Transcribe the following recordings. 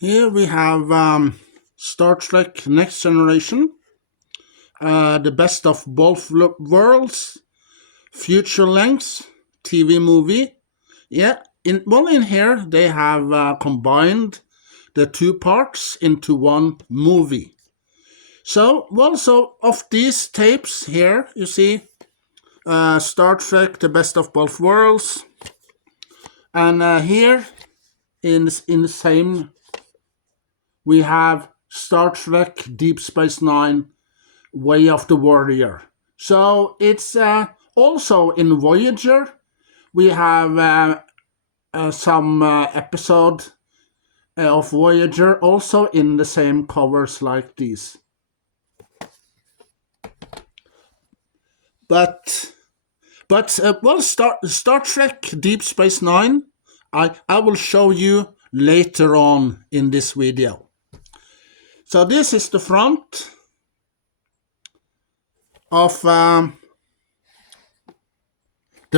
Here we have Star Trek Next Generation, the best of both worlds, future length TV movie. Yeah, in here they have combined the two parts into one movie. So of these tapes here, you see Star Trek: The Best of Both Worlds, and here in the same we have Star Trek Deep Space Nine, Way of the Warrior. So it's also in Voyager. We have some episode of Voyager also in the same covers like these. But Star Trek Deep Space Nine, I will show you later on in this video. So this is the front of the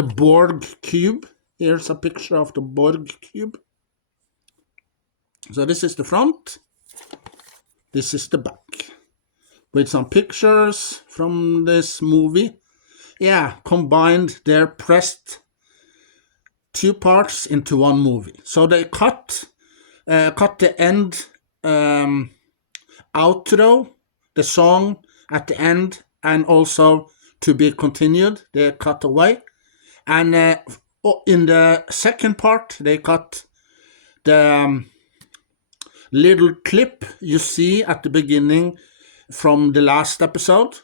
Borg cube. Here's a picture of the Borg cube. So this is the front. This is the back. With some pictures from this movie. Yeah, combined, they're pressed two parts into one movie. So they cut the end outro, the song at the end, and also to be continued, they cut away. And in the second part, they cut the little clip you see at the beginning from the last episode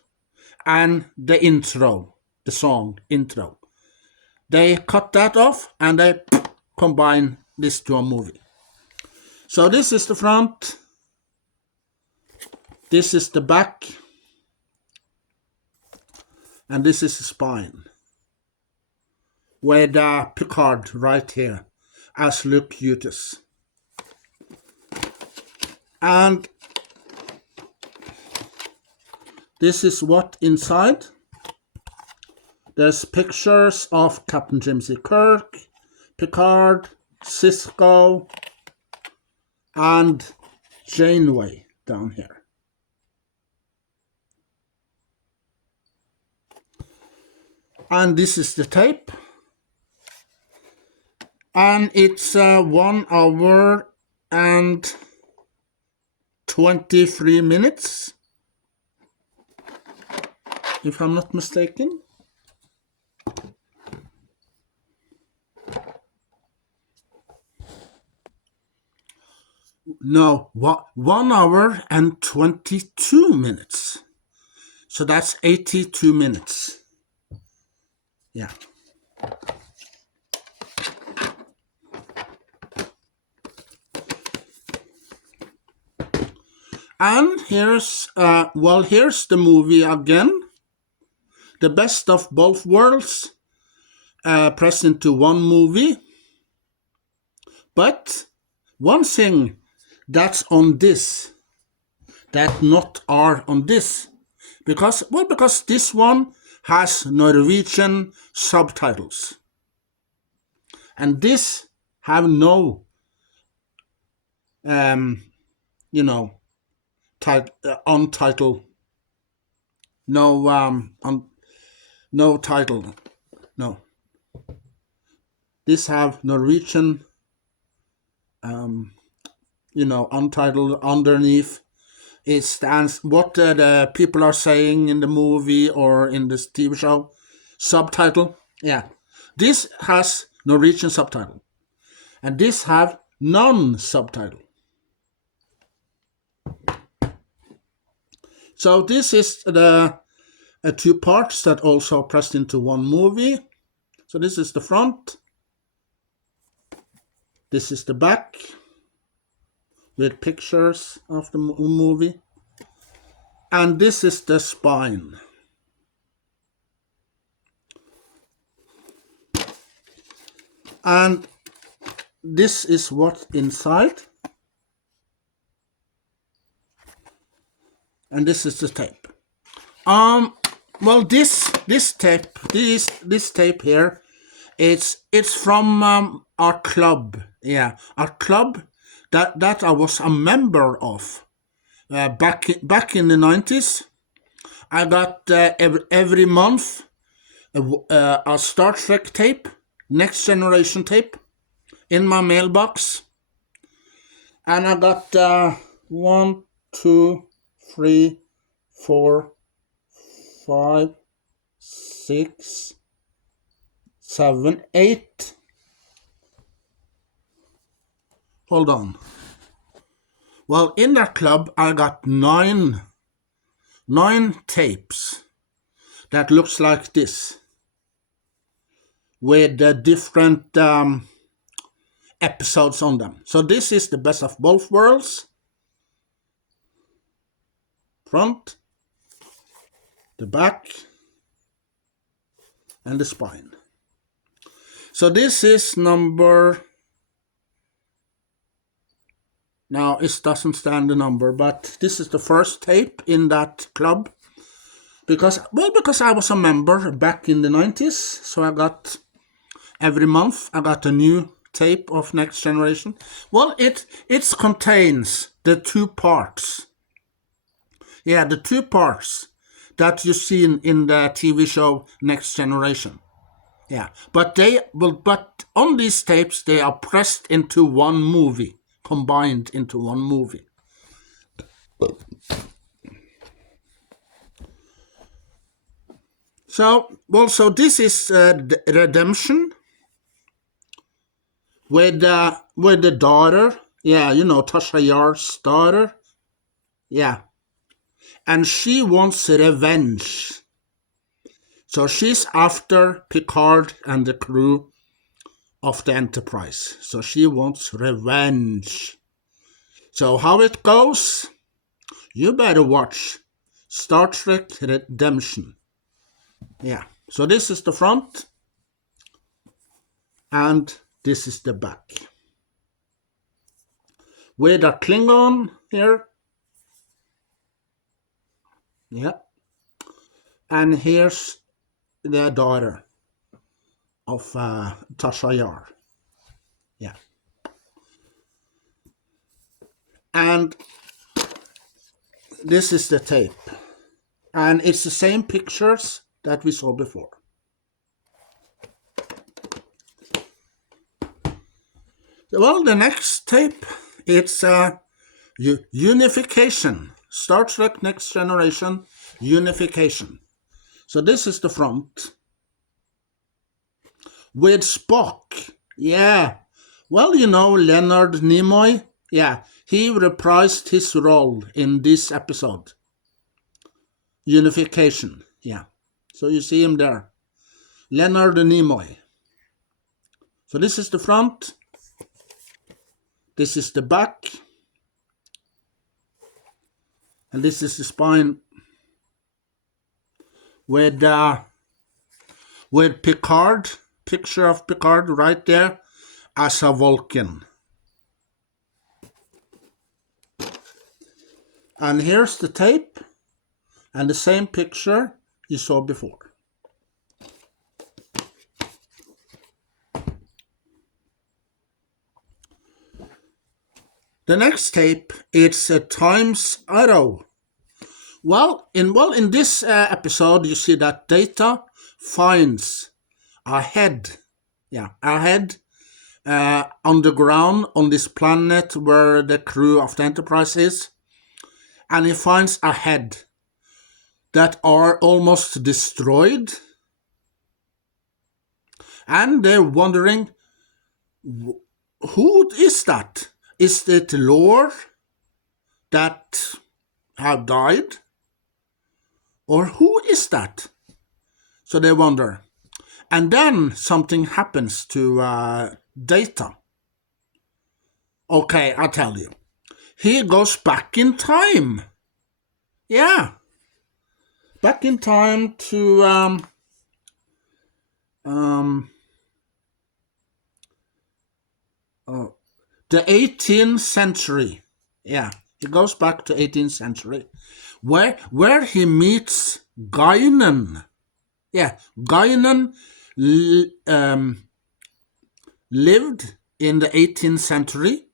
and the intro, the song intro. They cut that off and they combine this to a movie. So this is the front. This is the back. And this is the spine. With Picard right here as Luke Eustace. And this is what inside. There's pictures of Captain James E. Kirk, Picard, Sisko, and Janeway down here. And this is the tape. And it's 1 hour and 23 minutes, if I'm not mistaken. No, 1 hour and 22 minutes. So that's 82 minutes. Yeah. And here's the movie again. The best of both worlds pressed into one movie. But one thing that's on this, that not are on this, because this one has Norwegian subtitles. And this have no, untitled, no title, no. This have Norwegian, untitled underneath. It stands what the people are saying in the movie or in this TV show. Subtitle, yeah. This has Norwegian subtitle, and this have non-subtitle. So this is the two parts that also pressed into one movie. So this is the front. This is the back with pictures of the movie. And this is the spine. And this is what's inside. And this is the tape. Well, this tape here, it's from our club. Yeah, our club that I was a member of. Back in the 90s, I got every month a Star Trek tape, Next Generation tape, in my mailbox. And I got 1, 2, 3, 4, 5, 6, 7, 8. Hold on. Well, in that club, I got nine tapes that looks like this, with different episodes on them. So this is the best of both worlds. Front, the back, and the spine. So this is number... Now, it doesn't stand the number, but this is the first tape in that club. Because I was a member back in the 90s, so I got... Every month, I got a new tape of Next Generation. Well, it contains the two parts. Yeah, the two parts that you see in the TV show Next Generation. Yeah, but on these tapes, they are pressed into one movie. Combined into one movie. So, also this is Redemption with the daughter. Yeah, Tasha Yar's daughter. Yeah. And she wants revenge. So she's after Picard and the crew of the Enterprise. So she wants revenge. So how it goes? You better watch Star Trek Redemption. Yeah. So this is the front. And this is the back. With a Klingon here. Yeah. And here's the daughter of Tasha Yar. Yeah. And this is the tape. And it's the same pictures that we saw before. Well, the next tape, it's Unification. Star Trek Next Generation, Unification. So this is the front. With Spock. Yeah. Well, Leonard Nimoy. Yeah. He reprised his role in this episode. Unification. Yeah. So you see him there. Leonard Nimoy. So this is the front. This is the back. And this is the spine. With Picard. Picture of Picard right there as a Vulcan. And here's the tape and the same picture you saw before. The next tape, it's a Time's Arrow. Well, in this episode, you see that Data finds a head. Yeah, a head on the ground on this planet where the crew of the Enterprise is. And he finds a head that are almost destroyed. And they're wondering, who is that? Is it Lore that have died? Or who is that? So they wonder. And then something happens to Data. Okay, I'll tell you. He goes back in time. Yeah. Back in time to the 18th century. Yeah, he goes back to 18th century, where he meets Guinan. Yeah, Guinan lived in the 18th century,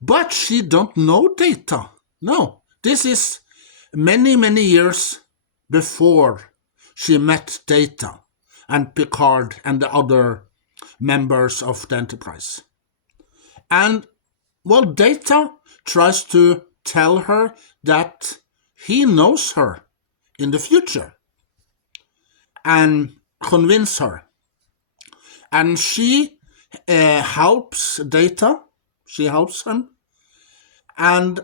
But she don't know Data. No, this is many, many years before she met Data and Picard and the other members of the Enterprise. And, well, Data tries to tell her that he knows her in the future and convince her. And she helps Data. She helps him. And,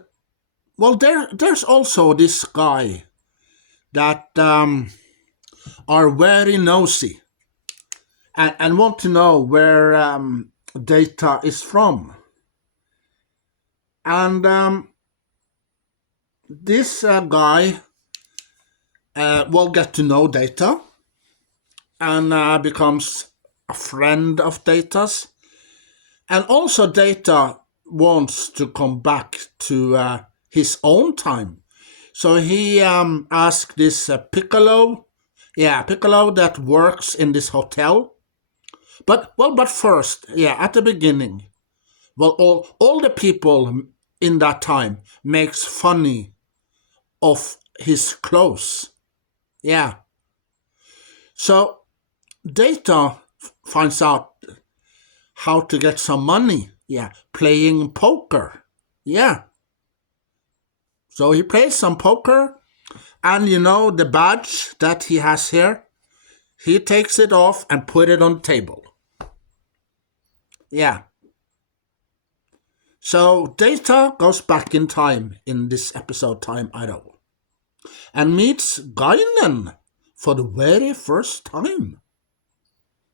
well, there's also this guy that are very nosy and want to know where Data is from. And this guy will get to know Data and becomes a friend of Data's. And also Data wants to come back to his own time. So he asked this Piccolo that works in this hotel. But first, at the beginning, all the people in that time makes funny of his clothes. Yeah. So Data finds out how to get some money. Yeah, playing poker. Yeah. So he plays some poker, and the badge that he has here, he takes it off and put it on the table. Yeah. So Data goes back in time in this episode, Time Arrow, and meets Guinan for the very first time.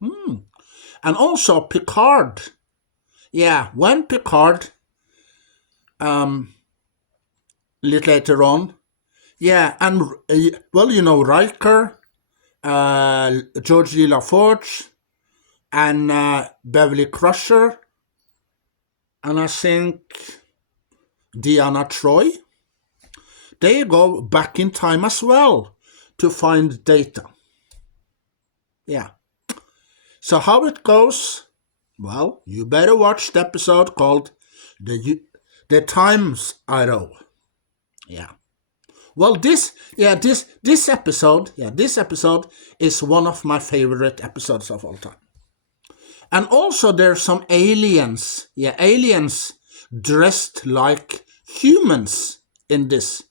And also Picard. Yeah, when Picard, little later on, and Riker, Geordi LaForge, and Beverly Crusher, and I think Deanna Troi, they go back in time as well to find Data. Yeah. So how it goes? Well, you better watch the episode called The Times Arrow. Yeah. Well, this episode is one of my favorite episodes of all time. And also there's some aliens. Yeah, aliens dressed like humans in this.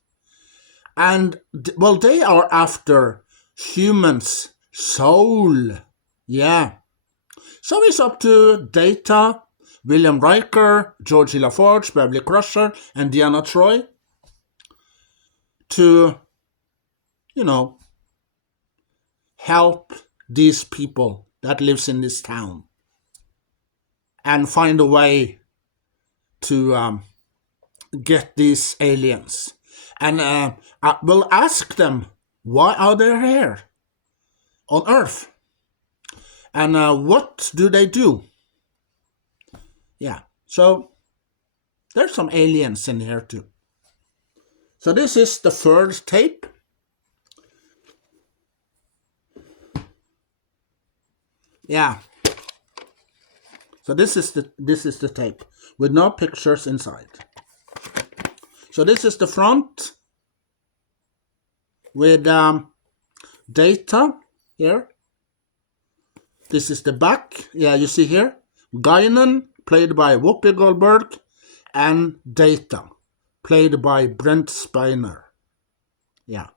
And, they are after humans' soul. Yeah. So it's up to Data, William Riker, Geordi LaForge, Beverly Crusher, and Deanna Troi to, help these people that lives in this town and find a way to get these aliens. And I will ask them, why are they here on Earth? And what do they do? Yeah, so there's some aliens in here too. So this is the third tape. Yeah. So this is the tape with no pictures inside. So this is the front with Data here. This is the back. Yeah, you see here. Guinan, played by Whoopi Goldberg, and Data, played by Brent Spiner. Yeah.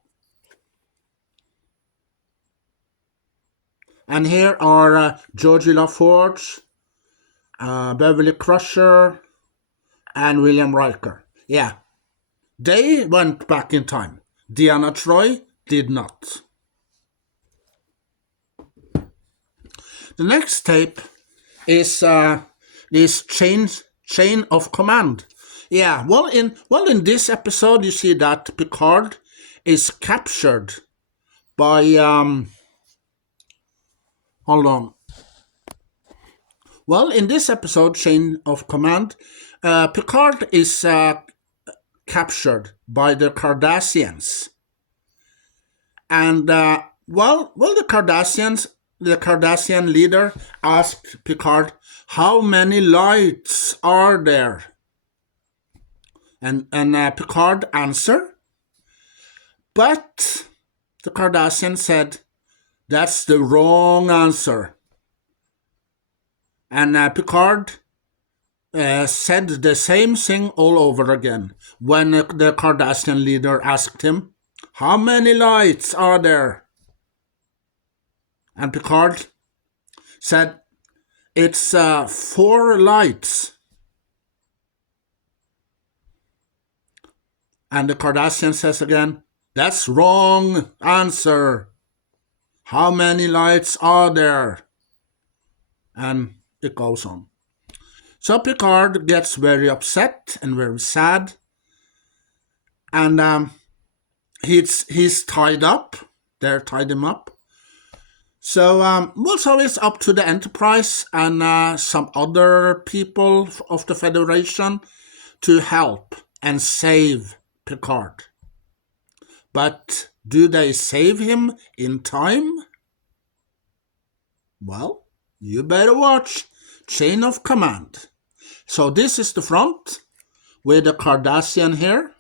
And here are Geordi LaForge, Beverly Crusher, and William Riker. Yeah. They went back in time. Deanna Troi did not. The next tape is this chain of command. Yeah, well in this episode you see that Picard is captured by hold on. Well, in this episode, Chain of Command, Picard is captured by the Cardassians. And, the Cardassian leader asked Picard, how many lights are there And Picard answered, but the Cardassian said, that's the wrong answer. And Picard said the same thing all over again when the Cardassian leader asked him, how many lights are there? And Picard said, it's 4 lights. And the Cardassian says again, that's wrong answer. How many lights are there? And it goes on. So Picard gets very upset and very sad. And he's tied up. They're tied him up. So so it's up to the Enterprise and some other people of the Federation to help and save Picard. But do they save him in time? Well, you better watch Chain of Command. So this is the front with the Cardassian here.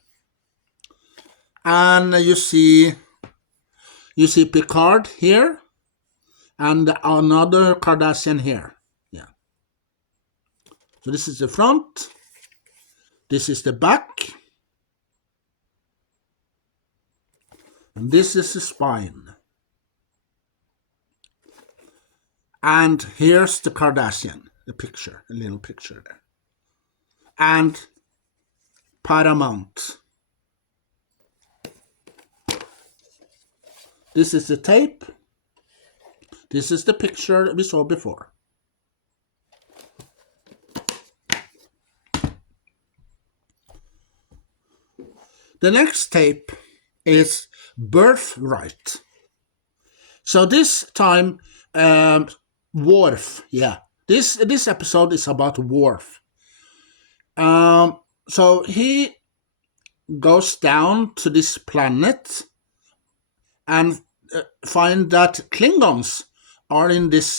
And you see Picard here and another Cardassian here. Yeah. So this is the front. This is the back. And this is the spine. And here's the Cardassian, the picture, a little picture there. And Paramount. This is the tape. This is the picture we saw before. The next tape is Birthright. So this time, Worf. Yeah, this episode is about Worf. So he goes down to this planet and find that Klingons are in this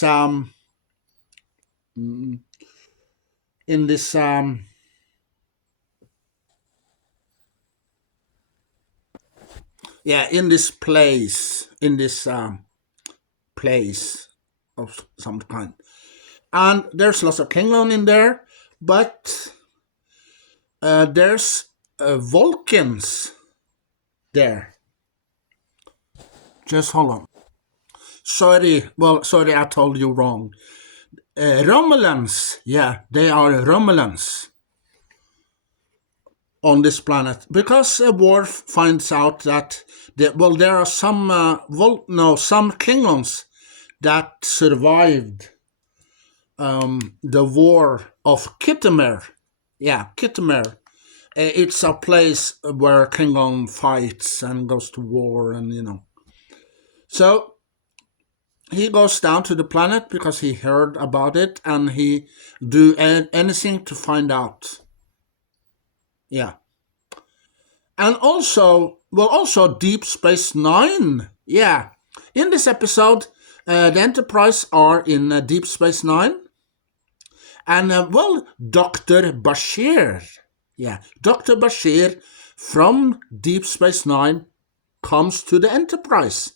place of some kind, and there's lots of Klingon in there, but there's Vulcans there. Just hold on. Sorry, I told you wrong. Romulans, yeah, they are Romulans on this planet, because Worf finds out that there are some Klingons that survived the war of Kittimer. Yeah, Kittimer. It's a place where Klingon fights and goes to war, and So he goes down to the planet because he heard about it, and he do anything to find out. Yeah. And also Deep Space Nine. Yeah. In this episode, the Enterprise are in Deep Space Nine. And, Dr. Bashir. Yeah. Dr. Bashir from Deep Space Nine comes to the Enterprise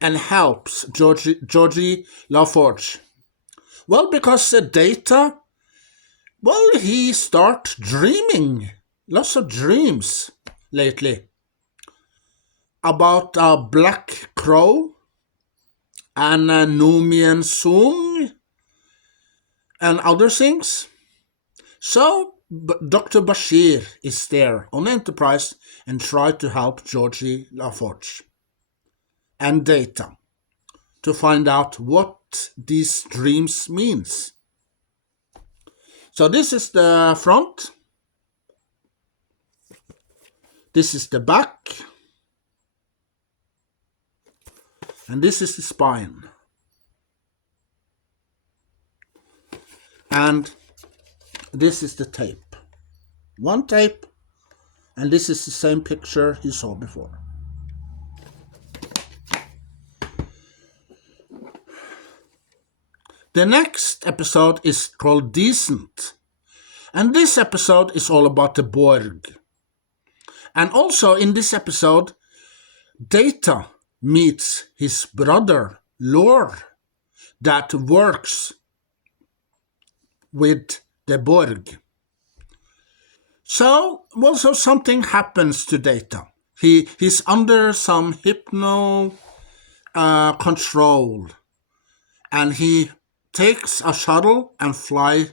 and helps Geordi LaForge. Well, because Data, he starts dreaming. Lots of dreams lately about Black Crow and Numian Sung and other things. So Dr. Bashir is there on Enterprise and try to help Geordi LaForge and Data to find out what these dreams means. So this is the front. This is the back. And this is the spine. And this is the tape. One tape, and this is the same picture you saw before. The next episode is called Decent. And this episode is all about the Borg. And also in this episode, Data meets his brother, Lore, that works with the Borg. So something happens to Data. He's under some hypno control, and he takes a shuttle and fly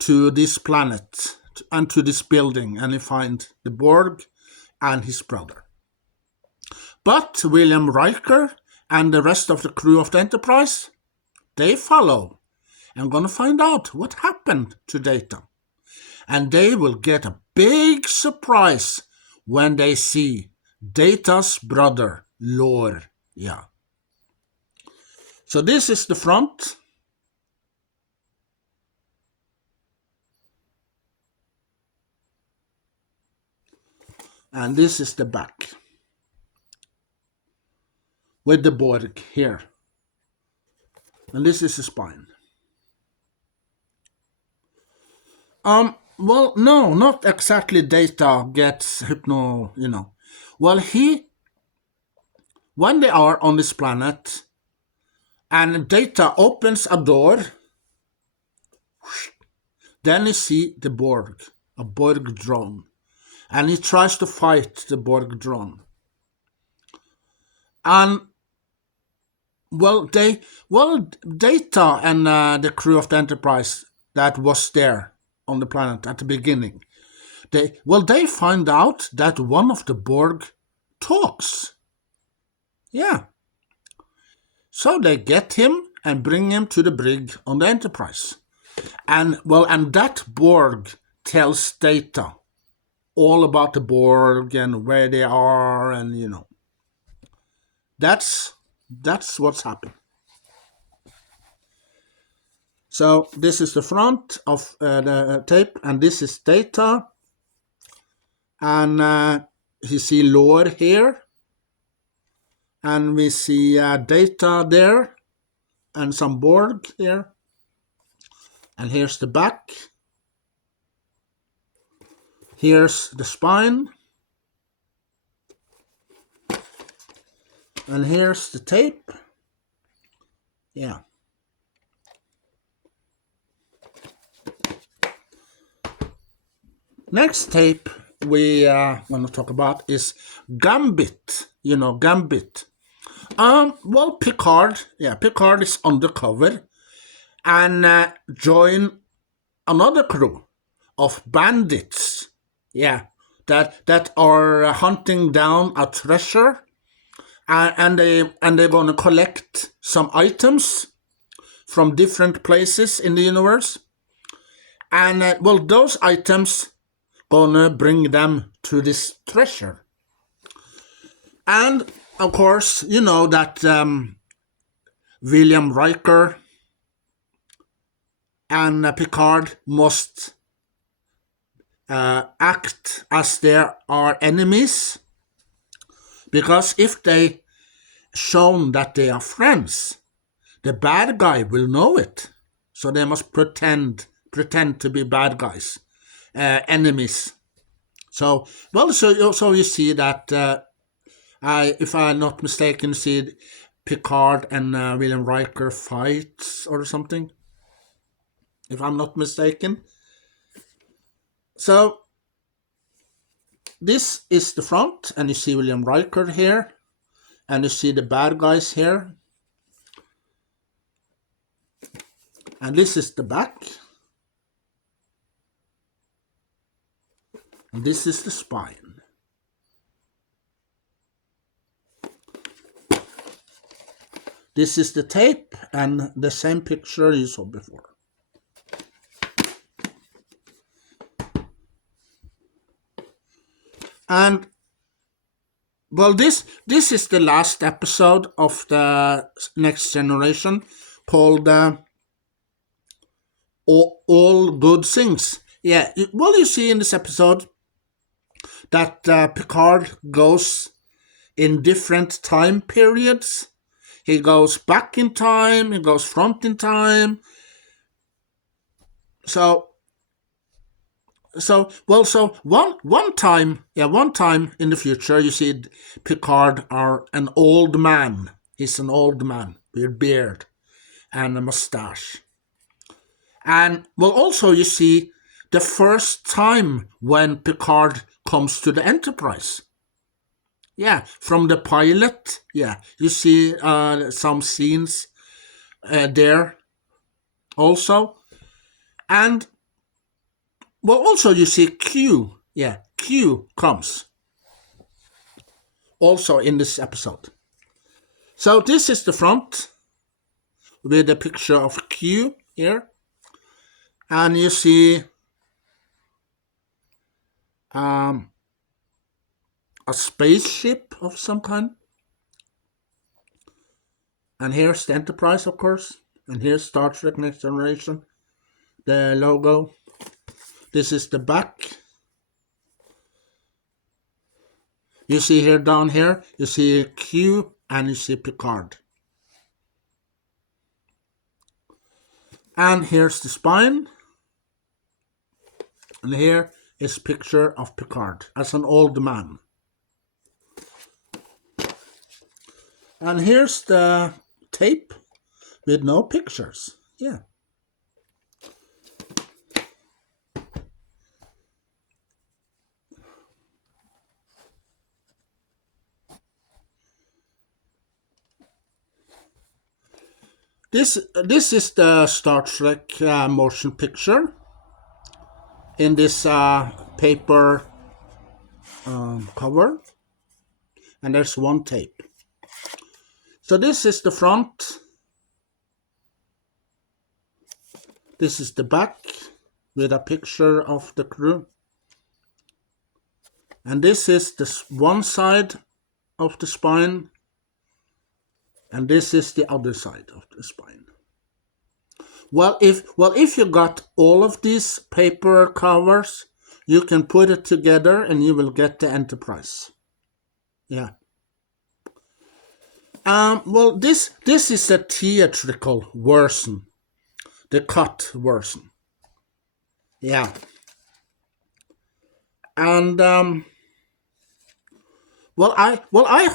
to this planet and to this building, and he finds the Borg and his brother. But William Riker and the rest of the crew of the Enterprise, they follow and gonna find out what happened to Data. And they will get a big surprise when they see Data's brother, Lore. Yeah. So this is the front. And this is the back. With the Borg here. And this is the spine. Well, no, not exactly Data gets hypno, Well, when they are on this planet, and Data opens a door, then you see the Borg, a Borg drone. And he tries to fight the Borg drone. And, Data and the crew of the Enterprise that was there on the planet at the beginning, they find out that one of the Borg talks. Yeah. So they get him and bring him to the brig on the Enterprise. And that Borg tells Data all about the Borg and where they are, and that's what's happened. So this is the front of the tape, and this is Data, and you see Lore here, and we see Data there, and some Borg here, and here's the back. Here's the spine, and here's the tape. Yeah. Next tape we want to talk about is Gambit. Gambit. Picard is undercover and join another crew of bandits. Yeah, that are hunting down a treasure, and they're gonna collect some items from different places in the universe, and those items gonna bring them to this treasure. And of course, you know that William Riker and Picard must act as they are enemies, because if they shown that they are friends, the bad guy will know it. So they must pretend to be bad guys, enemies. So you see that if I'm not mistaken, see Picard and William Riker fights or something, if I'm not mistaken. So this is the front, and you see William Riker here, and you see the bad guys here. And this is the back. And this is the spine. This is the tape and the same picture you saw before. And this is the last episode of the Next Generation, called All Good Things. Yeah, you see in this episode that Picard goes in different time periods. He goes back in time, he goes front in time. So one time in the future, you see Picard are an old man. He's an old man with a beard and a mustache. And well, also you see the first time when Picard comes to the Enterprise. Yeah, from the pilot. Yeah, you see some scenes there also. And well, also you see Q. Yeah, Q comes also in this episode. So this is the front with a picture of Q here. And you see a spaceship of some kind. And here's the Enterprise, of course. And here's Star Trek Next Generation, the logo. This is the back. You see here, down here, you see Q and you see Picard. And here's the spine. And here is picture of Picard as an old man. And here's the tape with no pictures. Yeah. This is the Star Trek motion picture in this paper cover, and there's one tape. So this is the front. This is the back with a picture of the crew. And this is the one side of the spine. And this is the other side of the spine. Well, if you got all of these paper covers, you can put it together and you will get the Enterprise. Yeah. Well, this is a theatrical version, the cut version. Yeah. And I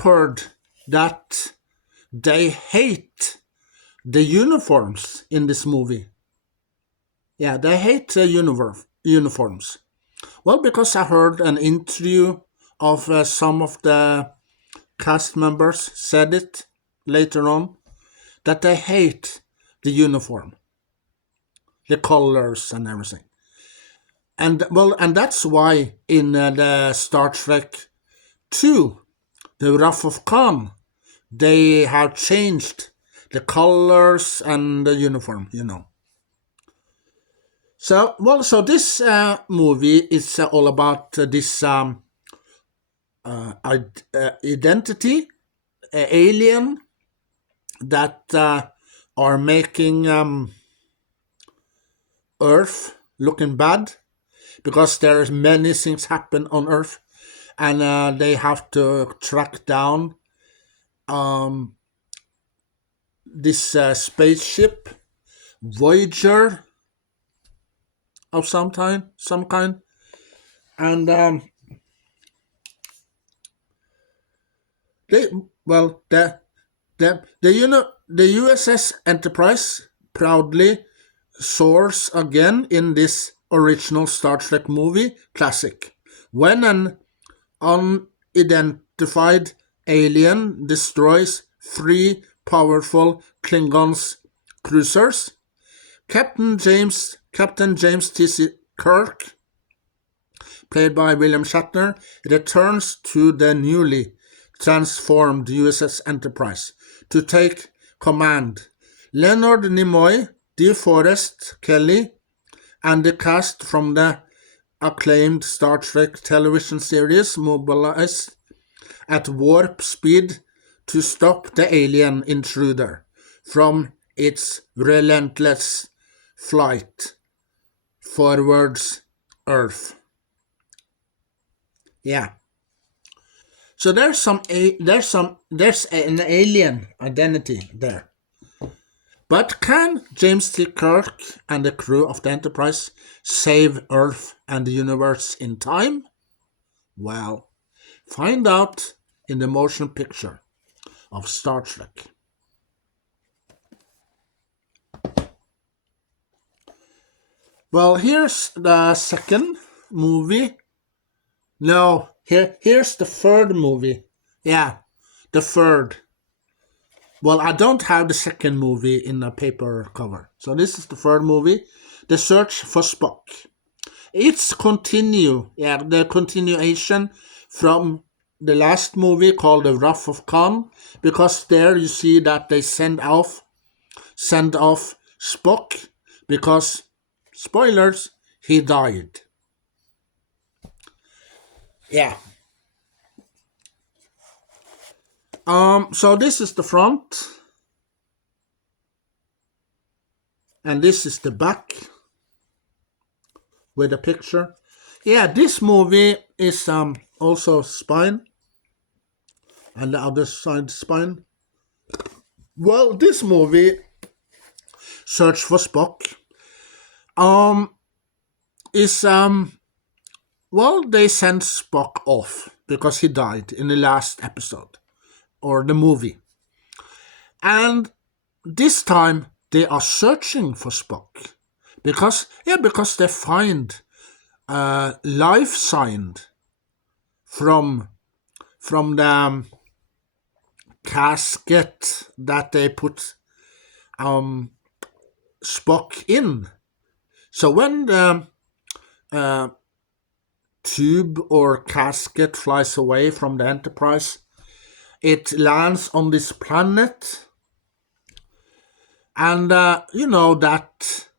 heard that they hate the uniforms in this movie. Yeah, they hate the uniforms. Well, because I heard an interview of some of the cast members said it later on, that they hate the uniform, the colors and everything. And that's why in the Star Trek 2, the Wrath of Khan, they have changed the colors and the uniform, So this movie is all about this identity, alien that are making Earth looking bad, because there's many things happen on Earth, and they have to track down this spaceship, Voyager of some kind, and the USS Enterprise proudly soars again in this original Star Trek movie classic, when an unidentified alien destroys 3 powerful Klingons cruisers. Captain James T.C. Kirk, played by William Shatner, returns to the newly transformed USS Enterprise to take command. Leonard Nimoy, DeForest Kelley, and the cast from the acclaimed Star Trek television series mobilize at warp speed to stop the alien intruder from its relentless flight towards Earth. Yeah. So there's an alien identity there. But can James T. Kirk and the crew of the Enterprise save Earth and the universe in time? Well, find out in the motion picture of Star Trek. Well, here's the second movie. No, here's the third movie. Yeah, the third. Well, I don't have the second movie in the paper cover. So this is the third movie, The Search for Spock. It's the continuation from the last movie called The Wrath of Khan, because there you see that they send off Spock because, spoilers, he died. Yeah. So this is the front, and this is the back with a picture. Yeah, this movie is also spine, and the other side spine. Well, this movie, Search for Spock, is well, they sent Spock off because he died in the last episode or the movie, and this time they are searching for Spock because they find life sign from the casket that they put Spock in. So when the tube or casket flies away from the Enterprise, it lands on this planet, and you know that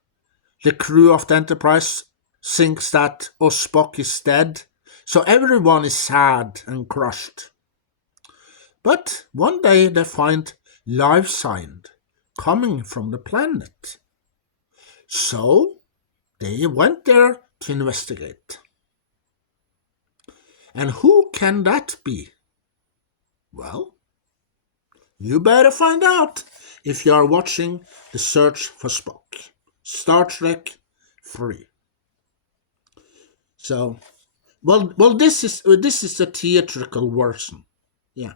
the crew of the Enterprise thinks that Spock is dead, so everyone is sad and crushed. But one day they find life sign coming from the planet. So they went there to investigate. And who can that be? Well, you better find out if you are watching The Search for Spock, Star Trek 3. So, well, this is the theatrical version. Yeah.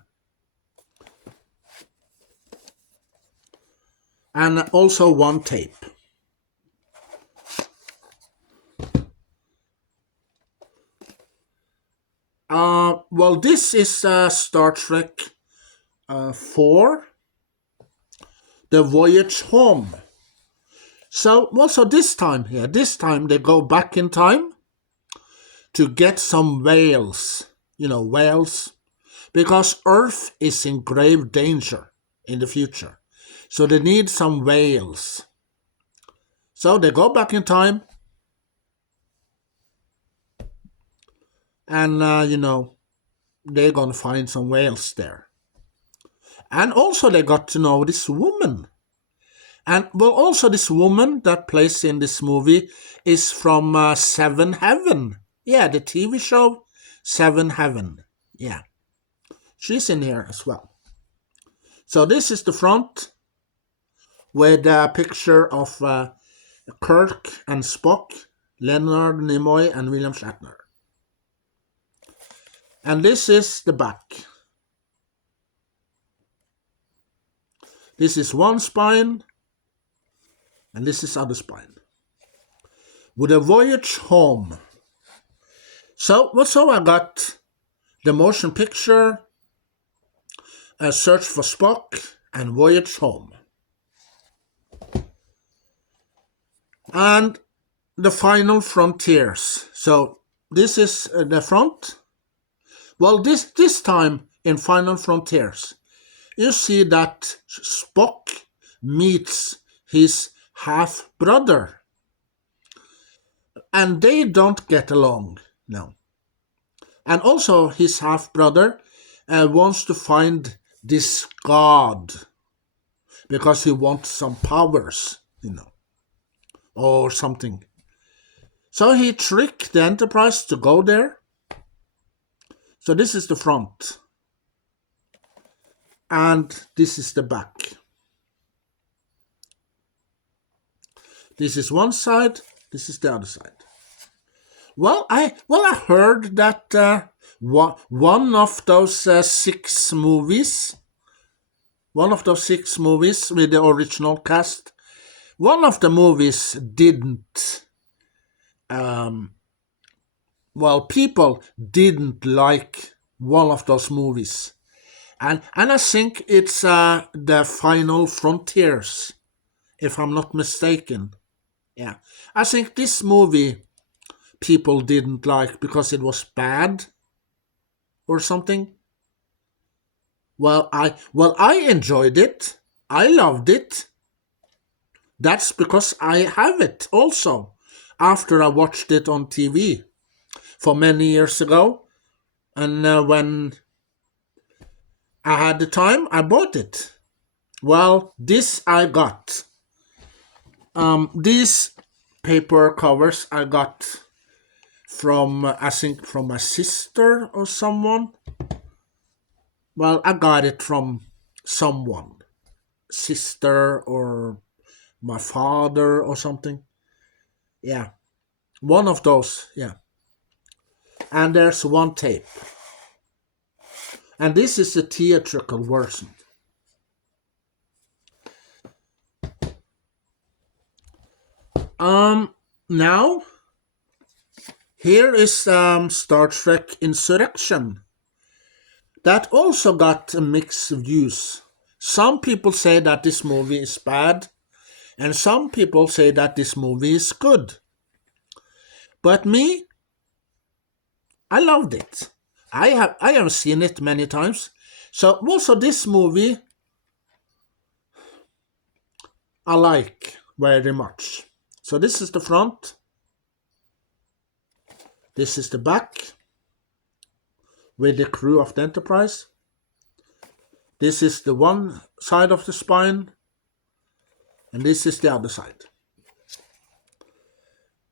And also one tape. Well, this is Star Trek 4, The Voyage Home. So this time they go back in time to get some whales, whales, because Earth is in grave danger in the future. So they need some whales. So they go back in time, and they're gonna find some whales there. And also they got to know this woman. And well, also this woman that plays in this movie is from Seven Heaven. Yeah, the TV show Seven Heaven. Yeah, she's in here as well. So this is the front with a picture of Kirk and Spock, Leonard Nimoy, and William Shatner. And this is the back. This is one spine, and this is other spine. With a voyage home. So I got the motion picture, A Search for Spock, and Voyage Home. And the Final Frontiers. So this is the front. Well, this time in Final Frontiers, you see that Spock meets his half-brother. And they don't get along, no. And also his half-brother wants to find this god because he wants some powers, or something. So he tricked the Enterprise to go there. So this is the front. And this is the back. This is one side, this is the other side. Well, I heard that one of those 6 movies, one of those 6 movies with the original cast, one of the movies didn't. People didn't like one of those movies, and I think it's the Final Frontiers, if I'm not mistaken. Yeah, I think this movie people didn't like because it was bad or something. I enjoyed it. I loved it. That's because I have it also. After I watched it on TV for many years ago, and when I had the time, I bought it. Well, this I got. These paper covers I got from, I think, from my sister or someone. Well, I got it from someone, sister or my father or something. Yeah, one of those. Yeah, and there's one tape, and this is the theatrical version. Now here is Star Trek Insurrection. That also got mixed views. Some people say that this movie is bad, and some people say that this movie is good. But me, I loved it. I have seen it many times. So also this movie I like very much. So this is the front. This is the back with the crew of the Enterprise. This is the one side of the spine, and this is the other side.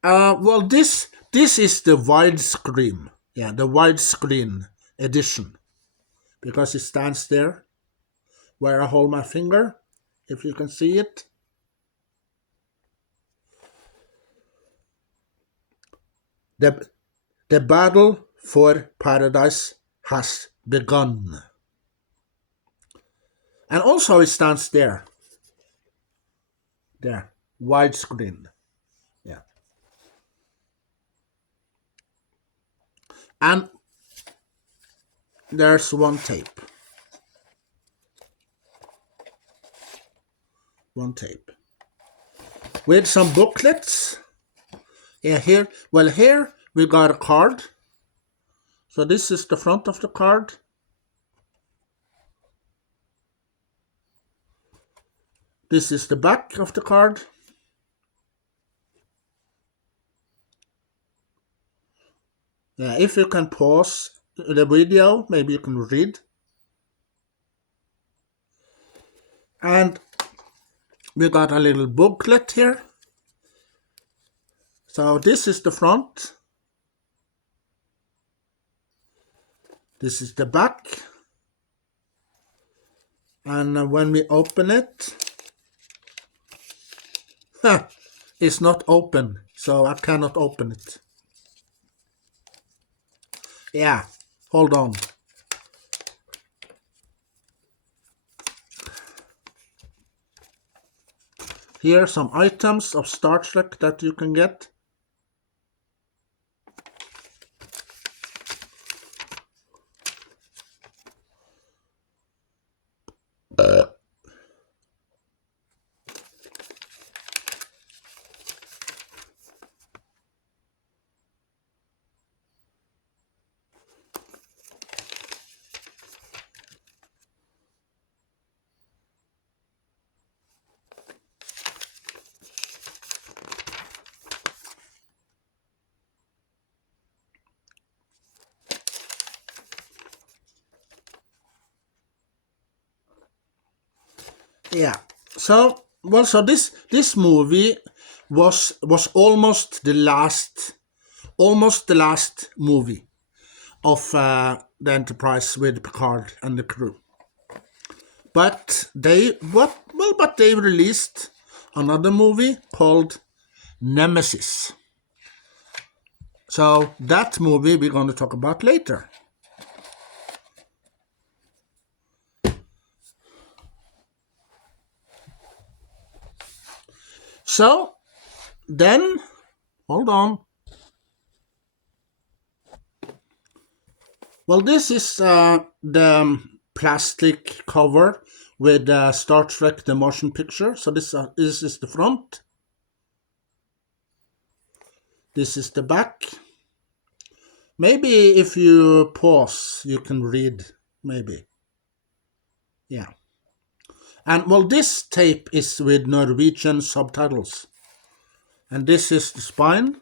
This is the widescreen. Yeah, the widescreen edition, because it stands there where I hold my finger, if you can see it. The battle for paradise has begun. And also it stands there. There, widescreen. Yeah. And there's one tape. One tape. With some booklets. Yeah, here we got a card. So this is the front of the card. This is the back of the card. Yeah, if you can pause the video, maybe you can read. And we got a little booklet here. So this is the front. This is the back. And when we open it, it's not open, so I cannot open it. Yeah, hold on. Here are some items of Star Trek that you can get. Yeah. So this movie was almost the last movie of the Enterprise with Picard and the crew. But they released another movie called Nemesis. So that movie we're going to talk about later. So then, hold on. Well, this is the plastic cover with Star Trek the motion picture. So this is the front. This is the back. Maybe if you pause, you can read, maybe. Yeah. And well, this tape is with Norwegian subtitles. And this is the spine.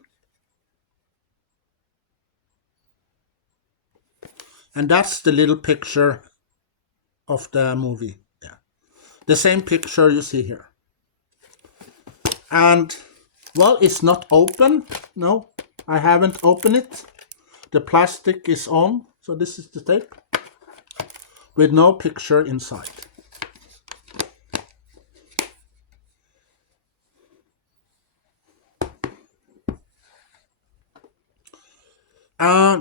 And that's the little picture of the movie. Yeah. The same picture you see here. And, well, it's not open. No, I haven't opened it. The plastic is on. So this is the tape. With no picture inside.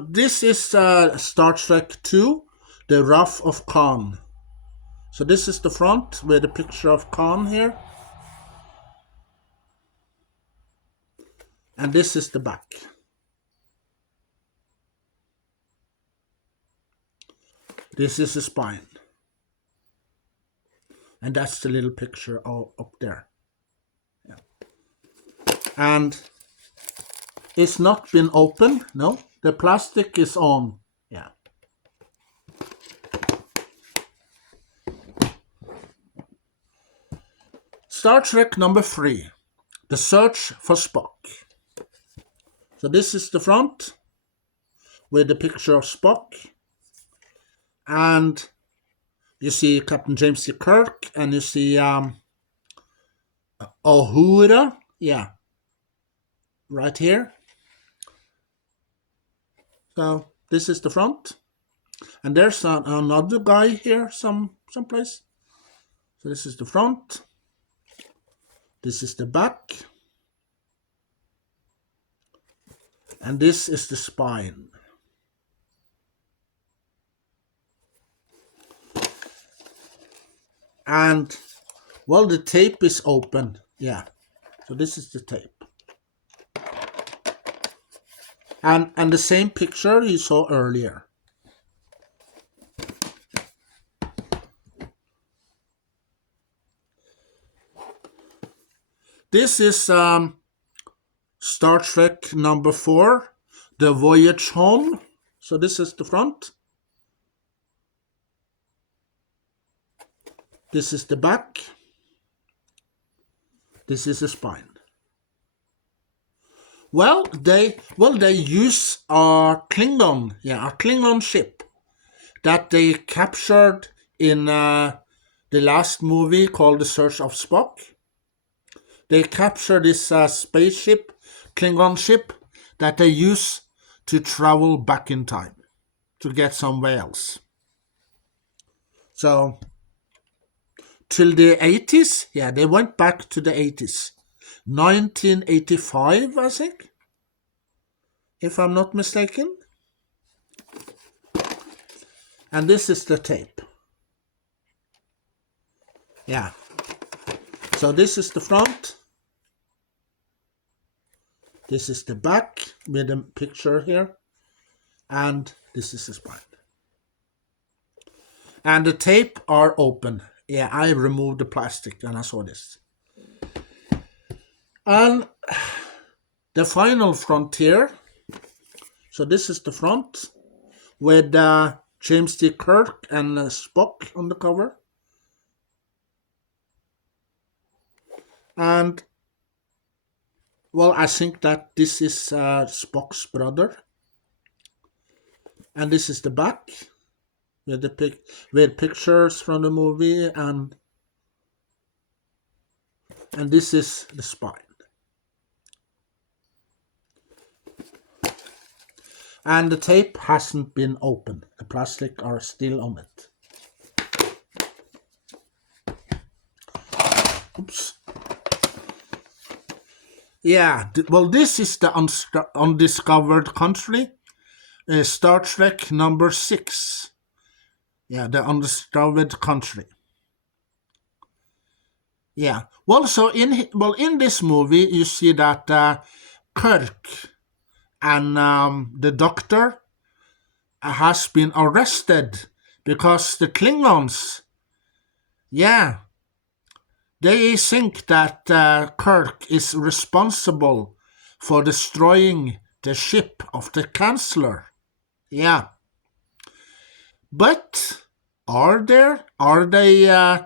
This is Star Trek 2, The Wrath of Khan. So this is the front with a picture of Khan here. And this is the back. This is the spine. And that's the little picture up there. Yeah. And it's not been opened, no. The plastic is on. Yeah. Star Trek number 3, The Search for Spock. So this is the front with the picture of Spock. And you see Captain James T. Kirk, and you see Uhura, yeah, right here. So this is the front. And there's another guy here someplace. So this is the front. This is the back. And this is the spine. And, well, the tape is open. Yeah. So this is the tape. And the same picture you saw earlier. This is Star Trek number 4, The Voyage Home. So this is the front. This is the back. This is the spine. Well, they use a Klingon ship that they captured in the last movie called The Search of Spock. They captured this spaceship, Klingon ship, that they use to travel back in time to get somewhere else. So, till the 80s, yeah, they went back to the 80s. 1985, I think, if I'm not mistaken. And this is the tape. Yeah. So this is the front. This is the back with a picture here. And this is the spine. And the tape are open. Yeah, I removed the plastic and I saw this. And the final frontier. So this is the front with James T. Kirk and Spock on the cover. And, well, I think that this is Spock's brother. And this is the back with the with pictures from the movie, and this is the spine. And the tape hasn't been opened. The plastic are still on it. Oops. Yeah, well, this is the undiscovered country, Star Trek number 6. Yeah, the undiscovered country. Yeah. Well, so in this movie, you see that Kirk and the Doctor has been arrested because the Klingons, yeah, they think that Kirk is responsible for destroying the ship of the Chancellor. Yeah. But are they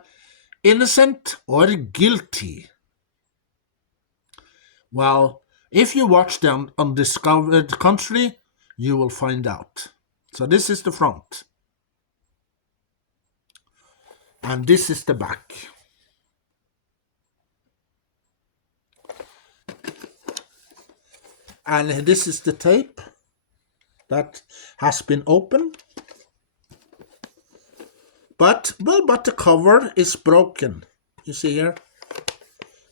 innocent or guilty? Well, if you watch the Undiscovered Country, you will find out. So this is the front. And this is the back. And this is the tape that has been opened. But the cover is broken. You see here?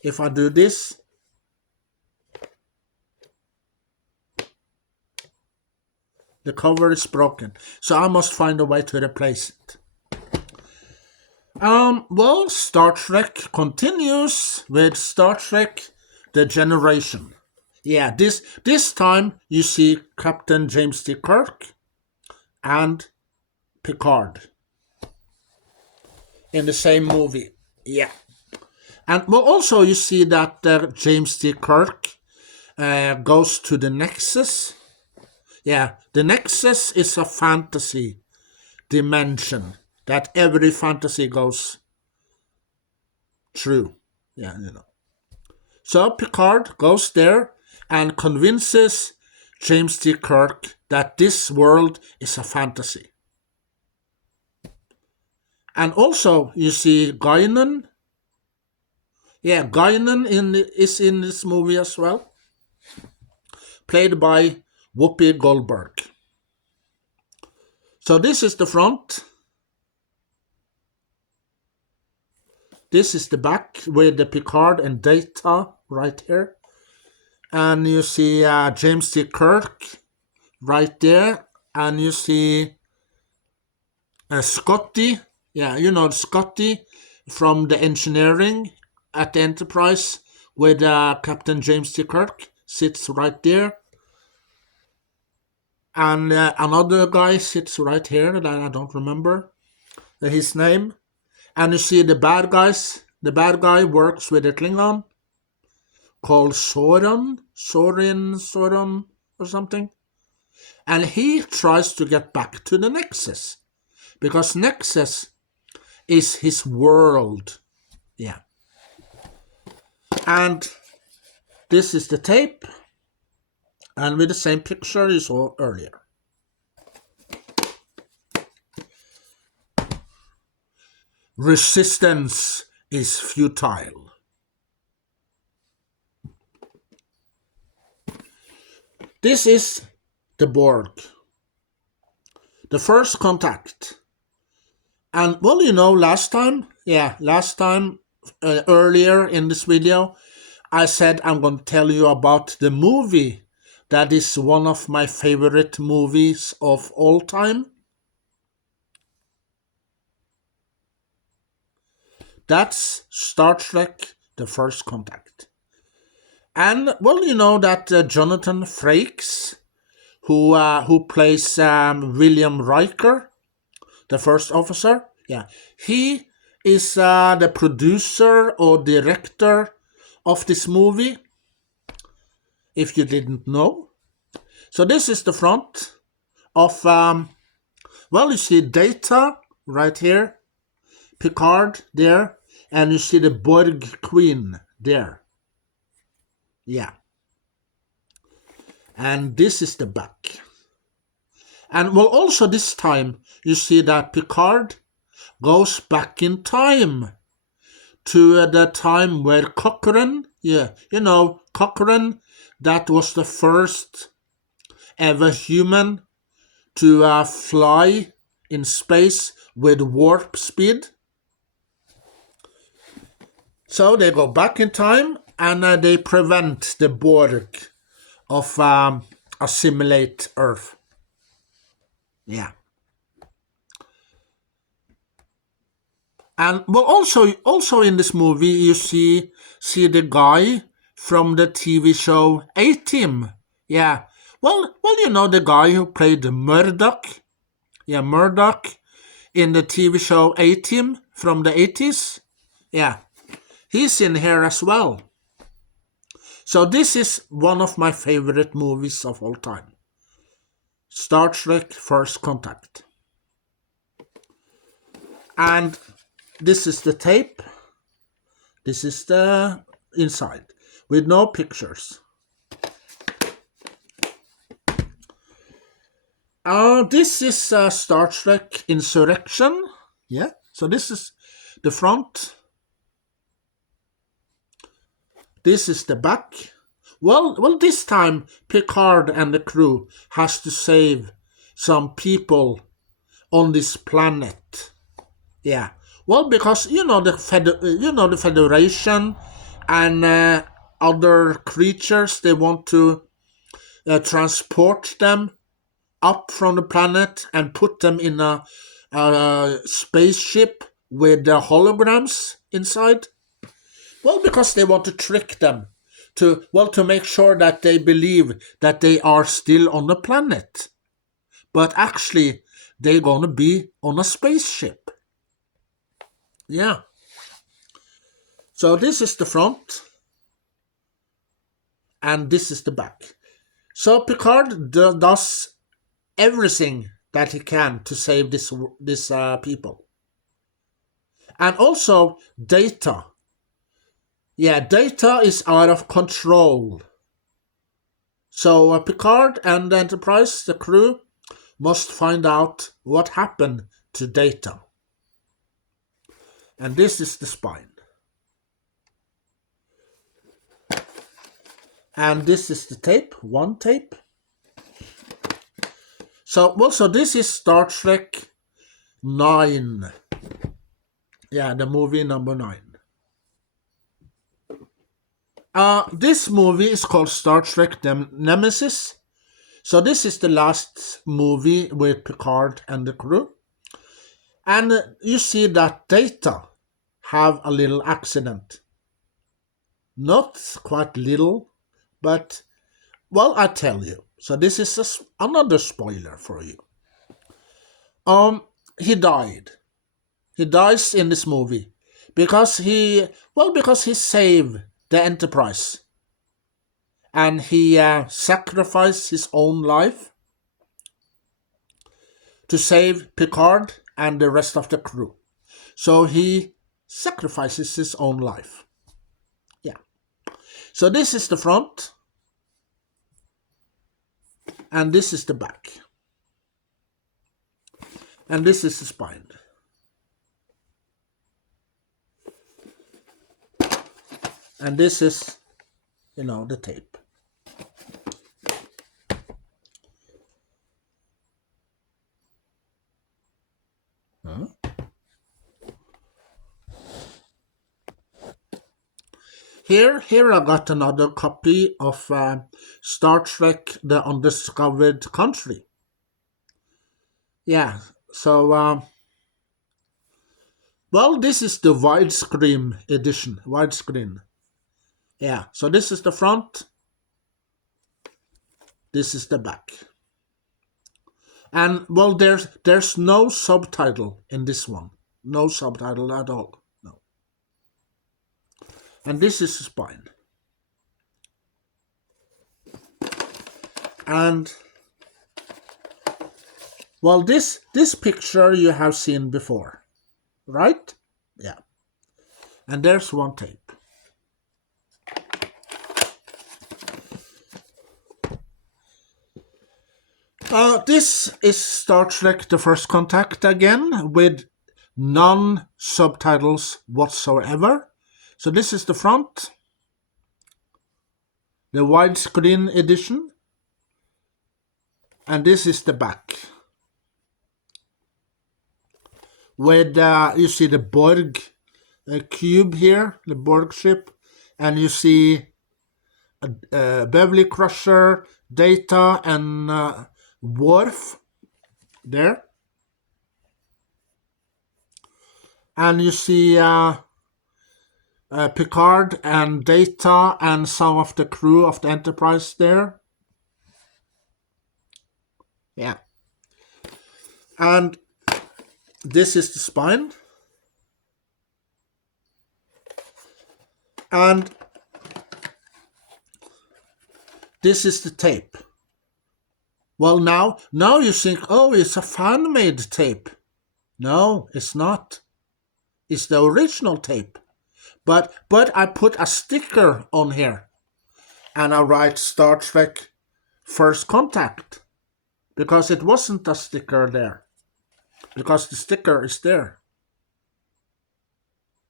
If I do this, the cover is broken. So I must find a way to replace it. Well, Star Trek continues with Star Trek The Generation. Yeah, this time you see Captain James T. Kirk and Picard in the same movie. Yeah. And well, also you see that James T. Kirk goes to the Nexus. Yeah, the Nexus is a fantasy dimension that every fantasy goes through. Yeah, you know. So Picard goes there and convinces James T. Kirk that this world is a fantasy. And also you see Guinan. Yeah, Guinan is in this movie as well, played by Whoopi Goldberg. So this is the front. This is the back with the Picard and Data right here. And you see James T. Kirk right there. And you see Scotty. Yeah, you know Scotty from the engineering at the Enterprise with Captain James T. Kirk sits right there. And another guy sits right here that I don't remember his name. And you see the bad guys. The bad guy works with a Klingon called Soren or something. And he tries to get back to the Nexus because Nexus is his world. Yeah. And this is the tape, and with the same picture you saw earlier. Resistance is futile. This is the Borg, the first contact. And well, you know, last time, earlier in this video, I said I'm going to tell you about the movie that is one of my favorite movies of all time. That's Star Trek The First Contact. And well, you know that Jonathan Frakes, who plays William Riker, the first officer, yeah, he is the producer or director of this movie, if you didn't know. So this is the front of, well, you see Data right here, Picard there, and you see the Borg Queen there. Yeah. And this is the back. And well, also this time, you see that Picard goes back in time to the time where Cochrane, yeah, you know, Cochrane, that was the first ever human to fly in space with warp speed. So they go back in time, and they prevent the Borg of assimilate Earth. Yeah. And well, also in this movie you see the guy from the TV show A-Team. Yeah. Well, you know the guy who played Murdoch. Yeah, Murdoch in the TV show A-Team from the 80s. Yeah. He's in here as well. So this is one of my favorite movies of all time. Star Trek First Contact. And this is the tape. This is the inside with no pictures. This is Star Trek Insurrection. Yeah, so this is the front. This is the back. Well, this time Picard and the crew has to save some people on this planet. Yeah. Well, because the Federation and other creatures, they want to transport them up from the planet and put them in a spaceship with holograms inside. Well, because they want to trick them to make sure that they believe that they are still on the planet, but actually they're gonna be on a spaceship. Yeah. So this is the front, and this is the back. So Picard does everything that he can to save this people, and also Data. Yeah, Data is out of control. So Picard and the Enterprise, the crew, must find out what happened to Data. And this is the spine. And this is the tape, one tape. So this is Star Trek 9. Yeah, the movie number 9. This movie is called Star Trek Nemesis. So this is the last movie with Picard and the crew. And you see that Data have a little accident. Not quite little, but, well, I tell you. So this is another spoiler for you. He died. He dies in this movie because he saved the Enterprise. And he sacrificed his own life to save Picard and the rest of the crew. So he sacrifices his own life. Yeah. So this is the front. And this is the back. And this is the spine. And this is, the tape. Huh? Here I got another copy of Star Trek The Undiscovered Country. Yeah, so, this is the widescreen edition. Widescreen. Yeah, so this is the front. This is the back. And, there's no subtitle in this one. No subtitle at all. No. And this is the spine. And, this picture you have seen before, right? Yeah. And there's one tape. This is Star Trek The First Contact again, with non-subtitles whatsoever. So this is the front, the widescreen edition, and this is the back. With, you see the Borg cube here, the Borg ship, and you see Beverly Crusher, Data, and Worf there. And you see Picard and Data and some of the crew of the Enterprise there. Yeah. And this is the spine. And this is the tape. Well, now you think, oh, it's a fan-made tape. No, it's not. It's the original tape. But I put a sticker on here. And I write Star Trek First Contact. Because it wasn't a sticker there. Because the sticker is there.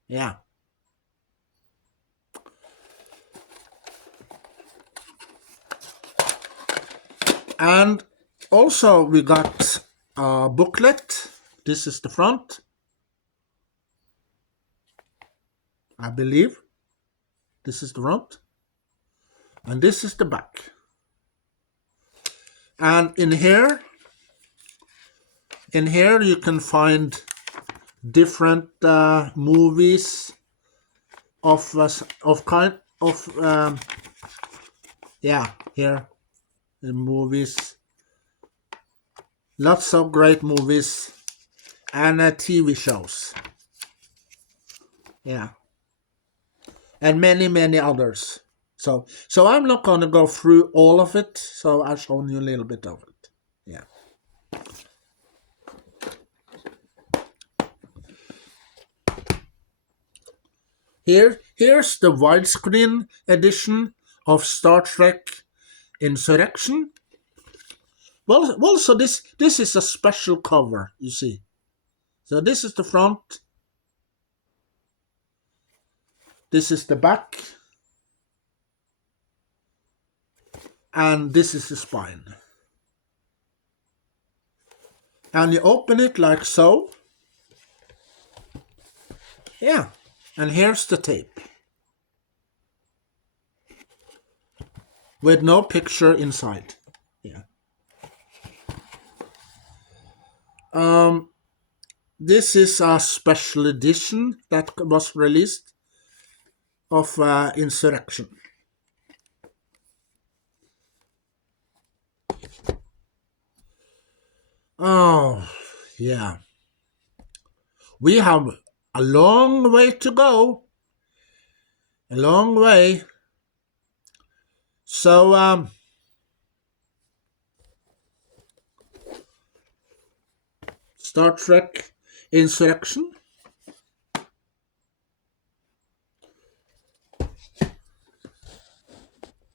Yeah. And also we got a booklet. This is the front, I believe. This is the front. And this is the back. And in here you can find different movies here the movies, lots of great movies and TV shows, and many others. So I'm not going to go through all of it, so I'll show you a little bit of it. Here's the widescreen edition of Star Trek Insurrection. Well, so this is a special cover, you see. So this is the front. This is the back. And this is the spine. And you open it like so. Yeah. And here's the tape. With no picture inside. Yeah. This is a special edition that was released of Insurrection. Oh, yeah. We have a long way to go. A long way. So, Star Trek Insurrection.